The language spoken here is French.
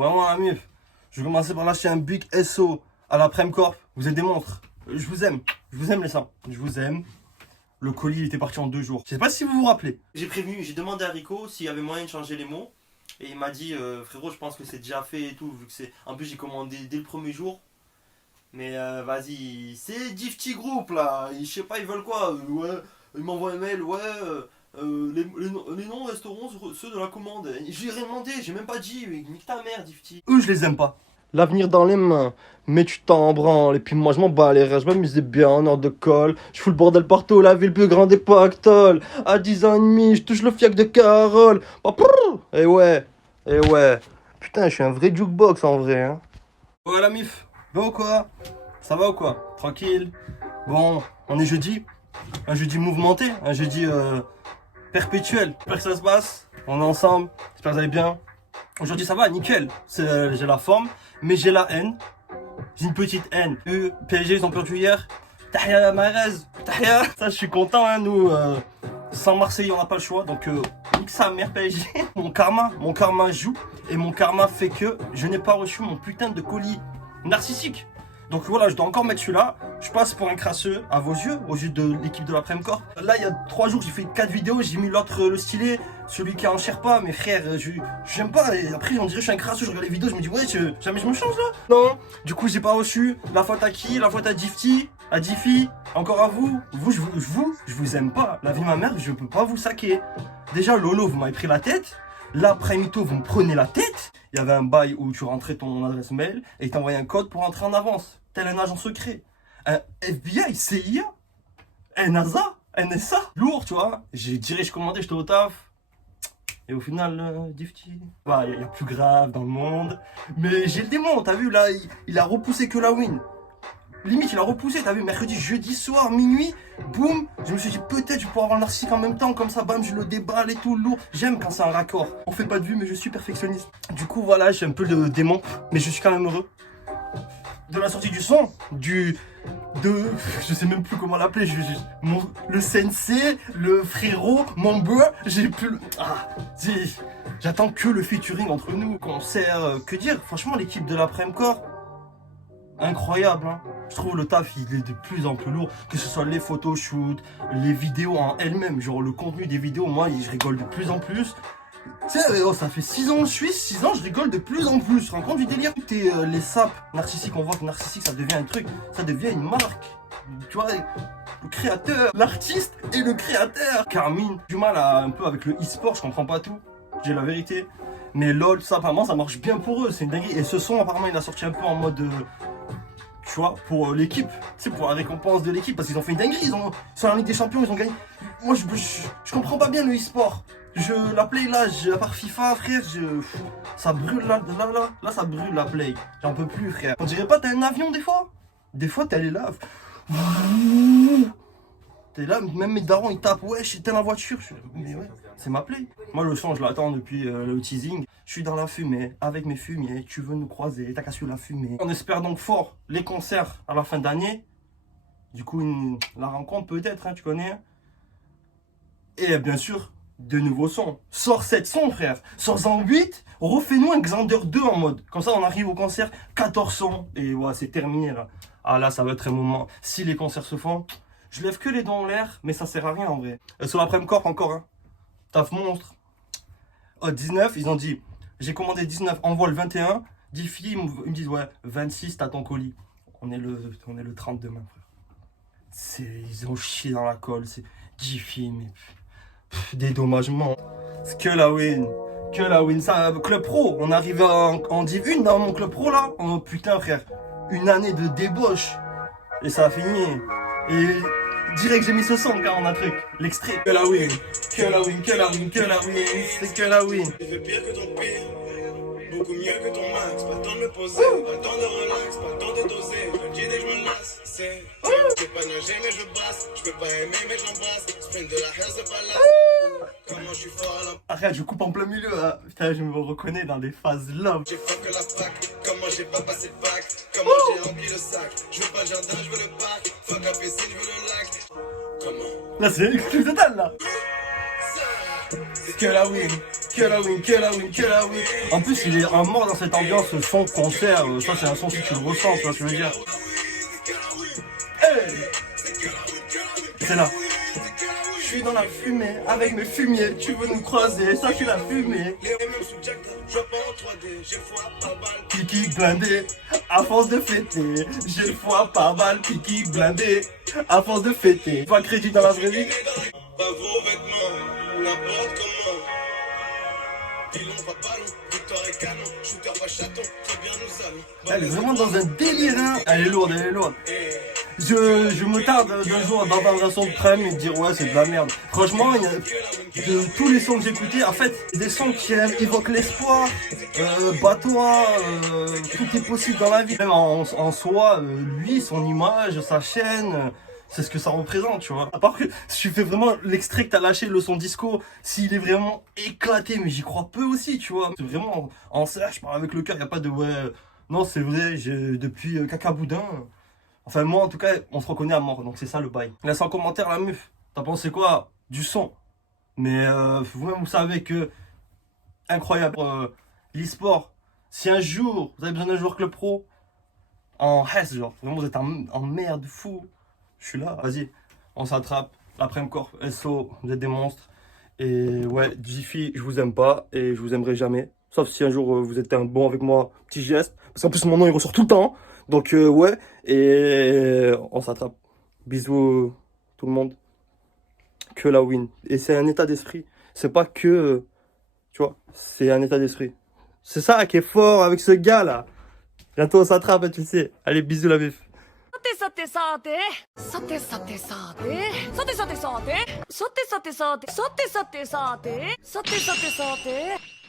Vraiment la mif. Je vais commencer par lâcher un big SO à la Prem Corp. Vous êtes des monstres. Je vous aime les seins. Je vous aime. Le colis il était parti en 2 jours. Je sais pas si vous vous rappelez. J'ai demandé à Rico s'il y avait moyen de changer les mots. Et il m'a dit, frérot, je pense que c'est déjà fait et tout. Vu que c'est. En plus, j'ai commandé dès le premier jour. Mais vas-y, c'est Gifty Group là. Je sais pas, ils veulent quoi. Ouais, ils m'envoient un mail, ouais. Les noms resteront ceux de la commande. J'ai rien demandé, j'ai même pas dit. Nique ta mère, Gifty. Eux, je les aime pas. L'avenir dans les mains, mais tu t'en branles. Et puis moi, je m'en bats les restes. Je m'amusais bien en heure de colle. Je fous le bordel partout, la ville plus grande des pactoles. À 10 ans et demi, je touche le fiac de Carole. Et ouais, et ouais. Putain, je suis un vrai jukebox en vrai. Hein. Ouais, la mif. Bon ou quoi? Ça va ou quoi? Tranquille. Bon, on est jeudi. Un jeudi mouvementé. Un jeudi perpétuel. J'espère que ça se passe. On est ensemble. J'espère que vous allez bien. Aujourd'hui, ça va, nickel. J'ai la forme, mais j'ai la haine. J'ai une petite haine. PSG, ils ont perdu hier. Tahia Mahrez. Tahia. Ça, je suis content, hein, nous. Sans Marseille, on n'a pas le choix. Donc, nique sa mère PSG. Mon karma joue. Et mon karma fait que je n'ai pas reçu mon putain de colis narcissique. Donc voilà, je dois encore mettre celui-là. Je passe pour un crasseux à vos yeux, aux yeux de l'équipe de la Prem Corp. Là, il y a 3 jours, j'ai fait 4 vidéos. J'ai mis l'autre, le stylet, celui qui est en Sherpa. Mais frère, j'aime pas. Et après, on dirait que je suis un crasseux. Je regarde les vidéos, je me dis, ouais, jamais je me change là. Non, du coup, j'ai pas reçu. La faute à qui? La faute à Gifty, à Diffy. Encore à vous. Je vous aime pas. La vie de ma mère, je peux pas vous saquer. Déjà, Lolo, vous m'avez pris la tête. Là, Primito, vous me prenez la tête. Il y avait un bail où tu rentrais ton adresse mail et il t'envoyait un code pour entrer en avance. Tel un agent secret. Un FBI, CIA, un NASA, NSA. Lourd, tu vois. J'ai direct, je commandais, j'étais au taf. Et au final, Gifty. Bah, il y a plus grave dans le monde. Mais j'ai le démon, t'as vu, là, il a repoussé que la win. Limite, il a repoussé, t'as vu, mercredi, jeudi soir, minuit, boum. Je me suis dit, peut-être je pourrais avoir le narcissique en même temps, comme ça, bam, je le déballe et tout, lourd. J'aime quand c'est un raccord. On fait pas de vue, mais je suis perfectionniste. Du coup, voilà, j'ai un peu le démon, mais je suis quand même heureux. De la sortie du son, je sais même plus comment l'appeler, le sensei, le frérot, mon beurre, j'ai plus j'attends que le featuring entre nous, concert, que dire, franchement, l'équipe de la Prem Corp, incroyable, hein. Je trouve le taf il est de plus en plus lourd, que ce soit les photoshoots, les vidéos en elles-mêmes, genre le contenu des vidéos, moi je rigole de plus en plus. Tu sais, ça fait 6 ans que je suis, 6 ans je rigole de plus en plus, tu te rends compte du délire? Les sapes narcissiques, on voit que narcissique ça devient un truc, ça devient une marque. Tu vois, le créateur, l'artiste et le créateur. Carmine, du mal un peu avec le e-sport, je comprends pas tout, j'ai la vérité. Mais lol, ça apparemment ça marche bien pour eux, c'est une dinguerie. Et ce son apparemment il a sorti un peu en mode... tu vois, pour l'équipe, c'est pour la récompense de l'équipe, parce qu'ils ont fait une dinguerie, ils sont en Ligue des Champions, ils ont gagné. Moi, je comprends pas bien le e-sport. La play là, à part FIFA, frère, ça brûle là, ça brûle la play. J'en peux plus, frère. On dirait pas, t'as un avion des fois? Des fois, t'es allé là. T'es là, même mes darons, ils tapent, ouais, j'étais dans la voiture. Mais ouais, c'est ma play. Moi, le son, je l'attends depuis le teasing. Je suis dans la fumée, avec mes fumiers, tu veux nous croiser, t'as qu'à suivre la fumée. On espère donc fort les concerts à la fin d'année. Du coup, la rencontre peut-être, hein, tu connais. Et bien sûr, de nouveaux sons. Sors 7 sons, frère. Sors-en 8, refais-nous un Xander 2 en mode. Comme ça, on arrive au concert, 14 sons. Et ouais, c'est terminé, là. Ah là, ça va être un moment. Si les concerts se font, je lève que les dents en l'air, mais ça sert à rien, en vrai. Sur la Prem Corp, encore, hein. Taf monstre. Oh, 19, ils ont dit... J'ai commandé 19, envoie le 21. Diffy, ils me disent, ouais, 26, t'as ton colis. On est le 30 demain, frère. Ils ont chié dans la colle. C'est Diffy, mais... dédommagement. C'est que la win. Que la win. Ça, club pro. On arrive en Div 1 dans mon club pro, là. Oh, putain, frère. Une année de débauche. Et ça a fini. Et... direct, j'ai mis ce son quand on a truc. L'extrait. Que la win. Que la win, que la win, que la win. C'est que la win. Je fais pire que ton pire. Beaucoup mieux que ton max. Pas le temps de me poser. Pas le temps de relax. Pas le temps de doser. Je dis dès que je me lasse. Je peux pas nager, mais je brasse. Je peux pas aimer, mais j'embrasse. Sprint de la haine, c'est pas là. Comment je suis fort à la. Arrête, je coupe en plein milieu. Hein. Putain, je me reconnais dans des phases love. J'ai faim que la fac. Comment j'ai pas passé le bac. Comment j'ai rempli le sac. Je veux pas le jardin, je veux le parc. Fuck la piscine, je veux le lac. Comment? Là, c'est l'exclu total, là. Que la win, que la win, que la win, que la win. En plus, il est un mort dans cette ambiance, son concert. Ça, c'est un son si tu le ressens, tu vois ce que je veux dire. Hey, c'est là. Je suis dans la fumée, avec mes fumiers. Tu veux nous croiser, ça, c'est la fumée. Kiki blindé, à force de fêter. J'ai le foie par balle, Kiki blindé, à force de fêter. Pas crédit dans la vraie vie. Pas vos vêtements, n'importe comment. Pilon, pas ballon, victoire et canon. Shooter, pas chaton, très bien nous allons. Elle est vraiment dans un délire, hein. Elle est lourde, elle est lourde. Je me tarde d'un jour d'entendre un son de Prem et de dire ouais c'est de la merde. Franchement, il y a, de tous les sons que j'ai écoutés, en fait, des sons qui évoquent l'espoir, bat-toi, tout est possible dans la vie. Même en soi, lui, son image, sa chaîne, c'est ce que ça représente, tu vois. À part que si tu fais vraiment l'extrait que t'as lâché, le son disco, s'il est vraiment éclaté, mais j'y crois peu aussi, tu vois. C'est vraiment en ça, je parle avec le cœur, y a pas de ouais, non c'est vrai, j'ai depuis Caca Boudin. Enfin, moi, en tout cas, on se reconnaît à mort, donc c'est ça le bail. Laisse en commentaire la meuf. T'as pensé quoi du son? Mais vous-même, vous savez que, incroyable, l'e-sport, si un jour, vous avez besoin d'un joueur club pro, en HES, genre, vraiment, vous êtes en merde fou, je suis là, vas-y, on s'attrape, la Prem Corp, SO, vous êtes des monstres. Et ouais, Jiffy, je vous aime pas, et je vous aimerai jamais. Sauf si un jour, vous êtes un bon avec moi, petit geste. Parce qu'en plus, mon nom, il ressort tout le temps. Donc ouais, et on s'attrape. Bisous tout le monde. Que la win. Et c'est un état d'esprit. C'est pas que, tu vois, c'est un état d'esprit. C'est ça qui est fort avec ce gars là. Bientôt on s'attrape, hein, tu le sais. Allez, bisous la bif. さてさてさてさてさてさてさてさてさてさてさてさてさてさてさてさてさてさて